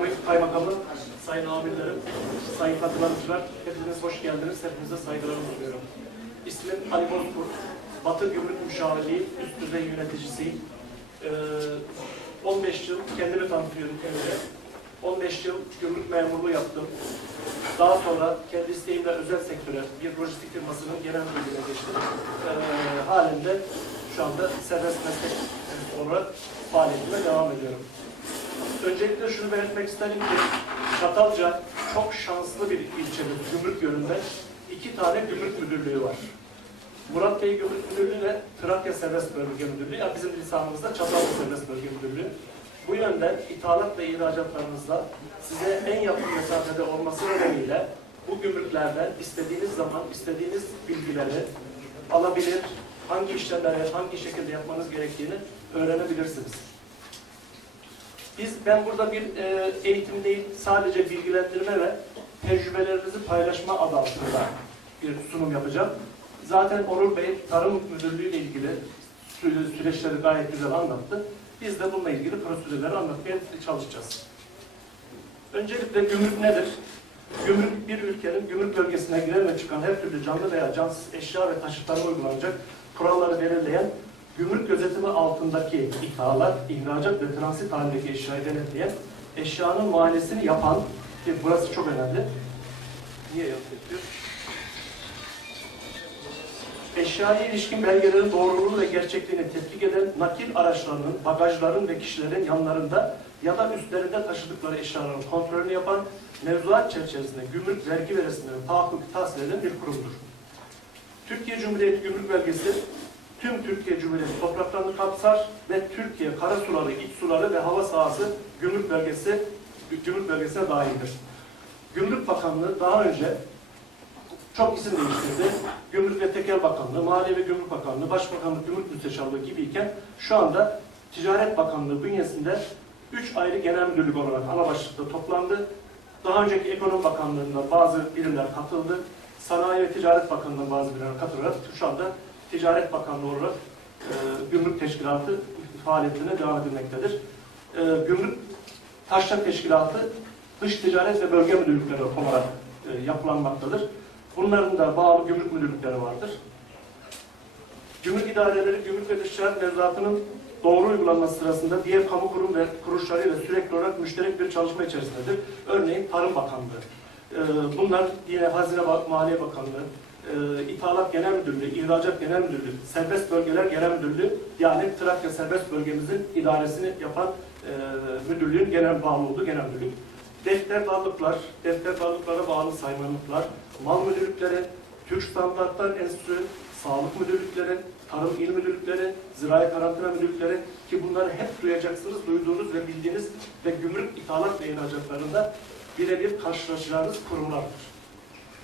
Kay- Kaymakamım, sayın amirlerim, sayın katılımcılar, hepiniz hoş geldiniz. Hepinize saygılarımı sunuyorum. İsmim Ali Bozkurt. Batı Gümrük Müşavirliği üst düzey yöneticisiyim. Ee, 15 yıl kendimi tanıtıyorum kendime. 15 yıl gümrük memurluğu yaptım. Daha sonra kendi isteğimle özel sektöre bir lojistik firmasının genel müdürlüğüne geçtim. Ee, halinde şu anda serbest meslek olarak faaliyetime devam ediyorum. Öncelikle şunu belirtmek isterim ki Çatalca çok şanslı bir ilçedir gümrük yönünde. iki tane gümrük müdürlüğü var. Murat Bey Gümrük Müdürlüğü ve Trakya Serbest Bölge Müdürlüğü, ya bizim lisanımızda Çatalca Serbest Bölge Müdürlüğü. Bu yönden ithalat ve ihracatlarınızda size en yakın mesafede olması nedeniyle bu gümrüklerden istediğiniz zaman istediğiniz bilgileri alabilir, hangi işlemleri hangi şekilde yapmanız gerektiğini öğrenebilirsiniz. Biz ben burada bir e, eğitim değil, sadece bilgilendirme ve tecrübelerinizi paylaşma adı altında bir sunum yapacağım. Zaten Onur Bey Tarım Müdürlüğü ile ilgili sü- süreçleri gayet güzel anlattı. Biz de bununla ilgili prosedürleri anlatmaya çalışacağız. Öncelikle gümrük nedir? Gümrük bir ülkenin gümrük bölgesine giren ve çıkan her türlü canlı veya cansız eşya ve taşıtlara uygulanacak kuralları belirleyen gümrük gözetimi altındaki ithalat, ihracat ve transit halindeki eşyayı denetleyen eşyanın muayenesini yapan, ki burası çok önemli. Niye yapıyor? Eşyaya ilişkin belgelerin doğruluğunu ve gerçekliğini tetkik eden nakil araçlarının, bagajların ve kişilerin yanlarında ya da üstlerinde taşıdıkları eşyaların kontrolünü yapan mevzuat çerçevesinde gümrük vergi veresinden tahakkuk tahsil eden bir kurumdur. Türkiye Cumhuriyeti Gümrük Belgesi tüm Türkiye Cumhuriyeti topraklarını kapsar ve Türkiye karasuları, iç suları ve hava sahası gümrük belgesi gümrük belgesine dahildir. Gümrük Bakanlığı daha önce çok isim değiştirdi. Gümrük ve Tekel Bakanlığı, Maliye ve Gümrük Bakanlığı, Başbakanlık Gümrük Müsteşarlığı gibiyken şu anda Ticaret Bakanlığı bünyesinde üç ayrı genel müdürlük olarak ana başlıkta toplandı. Daha önceki Ekonomi Bakanlığı'nda bazı birimler katıldı. Sanayi ve Ticaret Bakanlığı'ndan bazı birimler katılarak şu anda Ticaret Bakanlığı olarak e, Gümrük Teşkilatı faaliyetine devam edilmektedir. E, Gümrük Taşra Teşkilatı Dış Ticaret ve Bölge Müdürlükleri olarak e, yapılanmaktadır. Bunların da bağlı gümrük müdürlükleri vardır. Gümrük idareleri gümrük ve dış ticaret mevzuatının doğru uygulanması sırasında diğer kamu kurum ve kuruluşlarıyla sürekli olarak müşterek bir çalışma içerisindedir. Örneğin Tarım Bakanlığı. Ee, Bunlar yine Hazine Maliye Bakanlığı, e, İthalat Genel Müdürlüğü, İhracat Genel Müdürlüğü, Serbest Bölgeler Genel Müdürlüğü yani Trakya Serbest Bölgemizin idaresini yapan e, müdürlüğün genel bağlı olduğu genel müdürlük. Defterdarlıklar, defterdarlıklara bağlı saymanlıklar, mal müdürlükleri, Türk Standartlar Enstitüsü, sağlık müdürlükleri, tarım il müdürlükleri, zirai karantina müdürlükleri ki bunları hep duyacaksınız, duyduğunuz ve bildiğiniz ve gümrük ithalat ve ihracatlarında birebir karşılaşacağınız kurumlardır.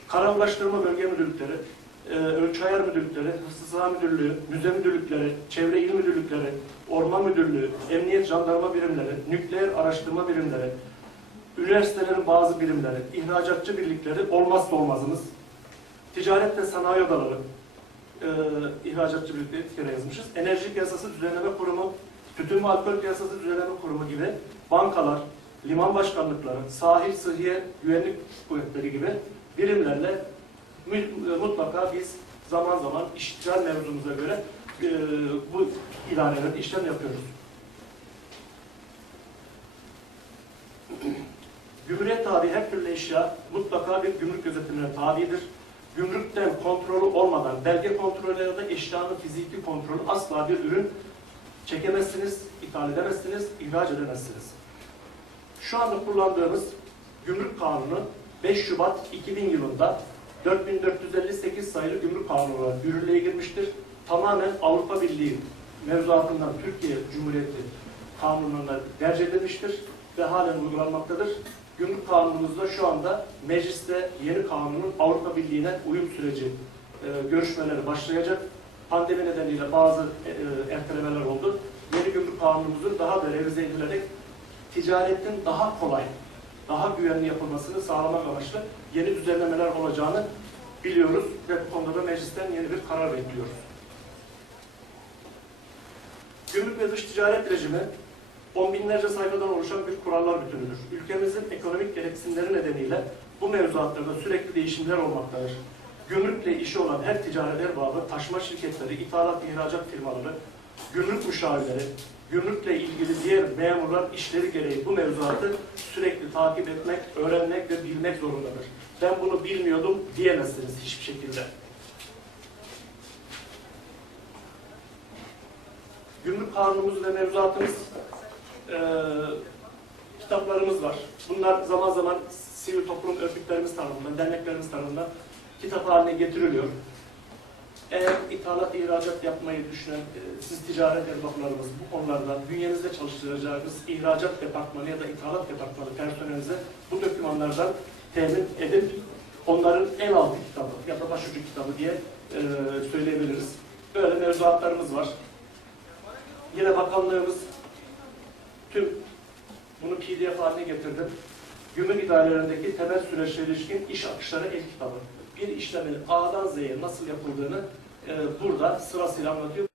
Kara Ulaştırma Bölge Müdürlükleri, e, Ölçü Ayar Müdürlükleri, Hıfzı Saha Müdürlüğü, Müze Müdürlükleri, Çevre İl Müdürlükleri, Orman Müdürlüğü, Emniyet Jandarma Birimleri, Nükleer Araştırma Birimleri, üniversitelerin bazı birimleri, ihracatçı birlikleri olmazsa olmazımız, ticaret ve sanayi odaları, e, ihracatçı birlikleri bir kere yazmışız. Enerji Piyasası Düzenleme Kurumu, Tütün ve Alkol Piyasası Düzenleme Kurumu gibi bankalar, liman başkanlıkları, sahil, sıhhiye, güvenlik kuvvetleri gibi birimlerle mü- mutlaka biz zaman zaman işgal mevzumuza göre e, bu idarelerde işlem yapıyoruz. Gümrüğe tabi her türlü eşya mutlaka bir gümrük gözetimine tabidir. Gümrükten kontrolü olmadan belge kontrolü ya da eşyanın fiziki kontrolü asla bir ürün çekemezsiniz, ithal edemezsiniz, ihraç edemezsiniz. Şu anda kullandığımız Gümrük Kanunu 5 Şubat 2000 yılında 4458 sayılı Gümrük Kanunu olarak yürürlüğe girmiştir. Tamamen Avrupa Birliği mevzuatından Türkiye Cumhuriyeti kanununa derc edilmiştir ve halen uygulanmaktadır. Gümrük kanunumuzda şu anda mecliste yeni kanunun Avrupa Birliği'ne uyum süreci e, görüşmeleri başlayacak. Pandemi nedeniyle bazı e, e, ertelemeler oldu. Yeni gümrük kanunumuzun daha da revize edilerek ticaretin daha kolay, daha güvenli yapılmasını sağlamak amaçlı yeni düzenlemeler olacağını biliyoruz ve bu konuda da meclisten yeni bir karar bekliyoruz. Gümrük ve dış ticaret rejimi On binlerce sayfadan oluşan bir kurallar bütünüdür. Ülkemizin ekonomik gereksinimleri nedeniyle bu mevzuatlarda sürekli değişimler olmaktadır. Gümrükle işi olan her ticaret erbabı, taşıma şirketleri, ithalat ihracat firmaları, gümrük müşavirleri, gümrükle ilgili diğer memurlar işleri gereği bu mevzuatı sürekli takip etmek, öğrenmek ve bilmek zorundadır. Ben bunu bilmiyordum diyemezsiniz hiçbir şekilde. Gümrük kanunumuz ve mevzuatımız eee, kitaplarımız var. Bunlar zaman zaman sivil toplum örgütlerimiz tarafından, derneklerimiz tarafından kitap haline getiriliyor. Eğer ithalat, ihracat yapmayı düşünen e, siz ticaret erbaplarımız bu konularda bünyenizde çalıştıracağınız ihracat departmanı ya da ithalat departmanı personelinize bu dokümanlardan temin edip onların en altı kitabı ya da başucu kitabı diye e, söyleyebiliriz. Böyle mevzuatlarımız var. Yine bakanlığımız tüm bunu PDF haline getirdim. Gümrük idarelerindeki temel süreçlere ilişkin iş akışları el kitabı. Bir işlemin A'dan Z'ye nasıl yapıldığını e, burada sırasıyla anlatıyor.